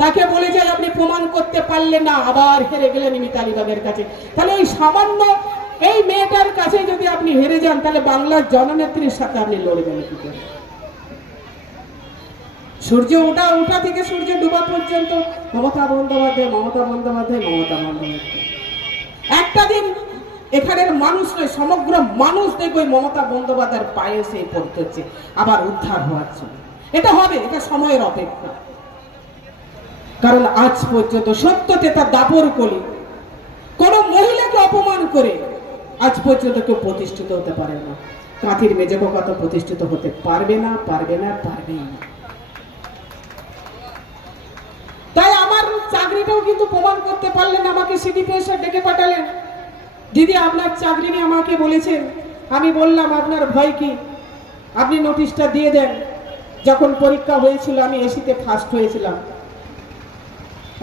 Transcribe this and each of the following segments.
তাকে বলে যায় আপনি প্রমাণ করতে পারলেন না, আবার হেরে গেলেন মিতালি বাগের কাছে। তাহলে এই সামান্য এই মেয়েটার কাছে যদি আপনি হেরে যান, তাহলে বাংলার জননেত্রীর সাথে আপনি লড়বেন কি করে? সূর্য ওঠা ওঠা থেকে সূর্য ডুবা পর্যন্ত মমতা বন্দ্যোপাধ্যায় মমতা বন্দ্যোপাধ্যায় মমতা বন্দ্যোপাধ্যায়। একটা দিন এখানের মানুষ নয়, সমগ্র মানুষ দেখবে মমতা বন্দ্যোপাধ্যায়ের পায়ে এসে পড়তে হচ্ছে, আবার উদ্ধার হওয়ার জন্য। এটা হবে, এটা সময়ের অপেক্ষা। কারণ আজ পর্যন্ত সত্যতে তার দাপর কলি। কোন মহিলাকে অপমান করে আজ পর্যন্ত কেউ প্রতিষ্ঠিত হতে পারে না। কাঁথির মেজে কত প্রতিষ্ঠিত হতে পারবে না পারবে না, পারবেই না। তাই আমার চাকরিটাও কিন্তু প্রমাণ করতে পারলেন, আমাকে সিডিপি এসে ডেকে পাঠালেন। দিদি, আপনার চাকরি আমাকে বলেছেন। আমি বললাম, আপনার ভয় কি? আপনি নোটিশটা দিয়ে দেন। যখন পরীক্ষা হয়েছিল, আমি এসিতে ফার্স্ট হয়েছিলাম।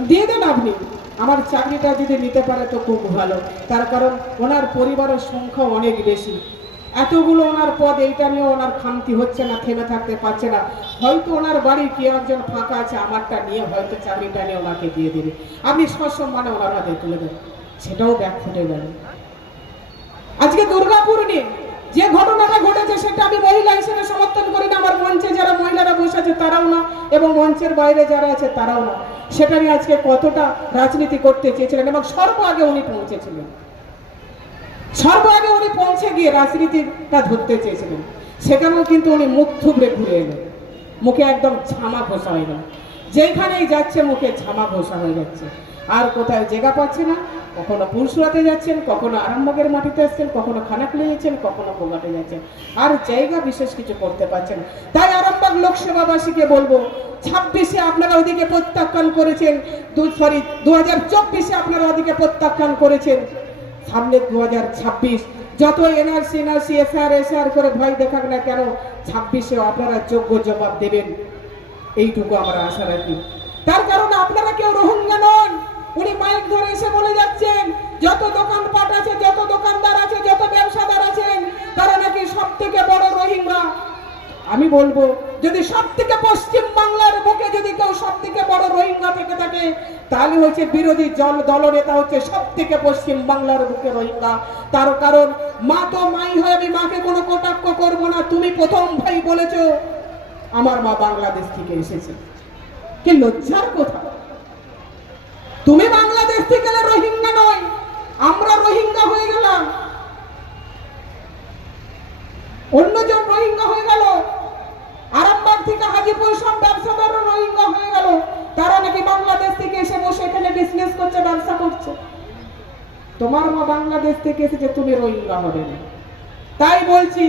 দিয়ে দেন আপনি, আমার চাকরিটা যদি নিতে পারে তো খুব ভালো। তার কারণ ওনার পরিবারের সংখ্যা অনেক বেশি। এতগুলো ওনার পদ, এইটা নিয়ে ওনার খামতি হচ্ছে না, থেমে থাকতে পারছে না। হয়তো ওনার বাড়ির কেউ একজন ফাঁকা আছে, আমারটা নিয়ে হয়তো চাকরিটা নিয়ে ওনাকে দিয়ে দেবে। আপনি সসম্মানে ওনার হাতে তুলে দেন। সেটাও ব্যাগ ফুটে গেল আজকে দুর্গাপুর নিয়ে যে ঘটনাটা ঘটেছে সেটা আমি মহিলা হিসেবে সমর্থন করি না আমার মঞ্চে যারা মহিলারা বসে আছে তারাও না, এবং মঞ্চের বাইরে যারা আছে তারাও না। সেটা নিয়ে আজকে কতটা রাজনীতি করতে চেয়েছিলেন, এবং সর্ব আগে উনি পৌঁছেছিলেন। সর্ব আগে উনি পৌঁছে গিয়ে রাজনীতিটা ধরতে চেয়েছিলেন। সেখানেও কিন্তু উনি মুখ থুবড়ে ঘুরে এলেন। মুখে একদম ঝামা ঘোষা হয়ে গেল। যেখানেই যাচ্ছে মুখে ছামা ঘষা হয়ে যাচ্ছে। আর কোথায় জায়গা পাচ্ছে না কখনো পুরসুরাতে যাচ্ছেন, কখনো আরামবাগের মাটিতে আসছেন, কখনো খানাকুলে যাচ্ছেন, কখনো গোগাটে যাচ্ছেন। আর জায়গা বিশেষ কিছু করতে পারছেন তাই আরামবাগ লোকসভাবাসীকে বলব, ছাব্বিশে আপনারা ওদিকে প্রত্যাখ্যান করেছেন, দু সরি দু হাজার চব্বিশে আপনারা ওদিকে প্রত্যাখ্যান করেছেন। সামনে দু হাজার ছাব্বিশ, যত এনআরসি এনআরসি, এসআর এসআর করে ভয় দেখাক না কেন, ছাব্বিশে আপনারা যোগ্য জবাব দেবেন। এইটুকু আমরা আশা রাখি। তার কারণ আপনারা কেউ রোহিঙ্গা নন। উনি মাইক ধরে এসে বলে যাচ্ছেন, যত দোকানপাট আছে, যত দোকানদার আছে, যত ব্যবসাদার আছেন, তারা নাকি সব থেকে বড় রোহিঙ্গা। আমি বলব, যদি সব থেকে পশ্চিম বাংলার বুকে যদি কেউ সব থেকে বড় রোহিঙ্গা থেকে থাকে, তাহলে হচ্ছে বিরোধী জল দলনেতা হচ্ছে সব থেকে পশ্চিম বাংলার বুকে রোহিঙ্গা। তার কারণ, মা তো মাই হয়ে, আমি মাকে কোনো কটাক্ষ করব না, তুমি প্রথম ভাই বলেছ, আমার মা বাংলাদেশ থেকে এসেছে। কি লজ্জার কথা। তুমি বাংলাদেশ থেকে গেলে রোহিঙ্গা নয়, আমরা রোহিঙ্গা হয়ে গেলাম। অন্যজন রোহিঙ্গা হয়ে গেল, আরামবাগ থেকে হাজিপুর সব ব্যবসাদাররা রোহিঙ্গা হয়ে গেল। তারা নাকি বাংলাদেশ থেকে এসে বসে এখানে বিজনেস করছে, ব্যবসা করছে। তোমার মা বাংলাদেশ থেকে এসেছে, তুমি রোহিঙ্গা হবে না। তাই বলছি,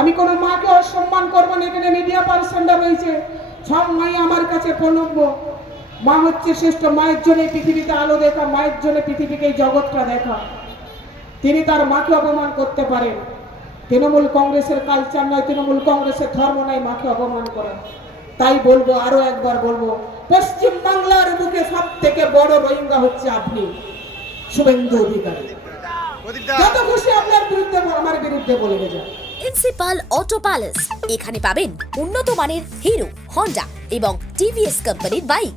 আমি কোনো মাকে অসম্মান করব না, এখানে মিডিয়া পার্সনরা রয়েছে। সব মাই আমার কাছে প্রণব্য মা হচ্ছে শ্রেষ্ঠ মায়ের জন্য পৃথিবীতে আলো দেখা মায়ের জন্য পৃথিবীকে এই জগৎটা দেখা। তিনি তার মাকে অপমান করতে পারেন। তৃণমূল কংগ্রেসের কালচার নয় তৃণমূল কংগ্রেসের ধর্ম নয় মাকে অপমান করা তাই বলব আরও একবার বলব পশ্চিম বাংলার বুকে সব থেকে বড় রোহিঙ্গা হচ্ছে আপনি শুভেন্দু অধিকারী। যত খুশি আপনার বিরুদ্ধে আমার বিরুদ্ধে বলে যান প্রিন্সিপাল অটো প্যালেস এখানে পাবেন উন্নত মানের হিরো হন্ডা এবং টিভিএস কোম্পানির বাইক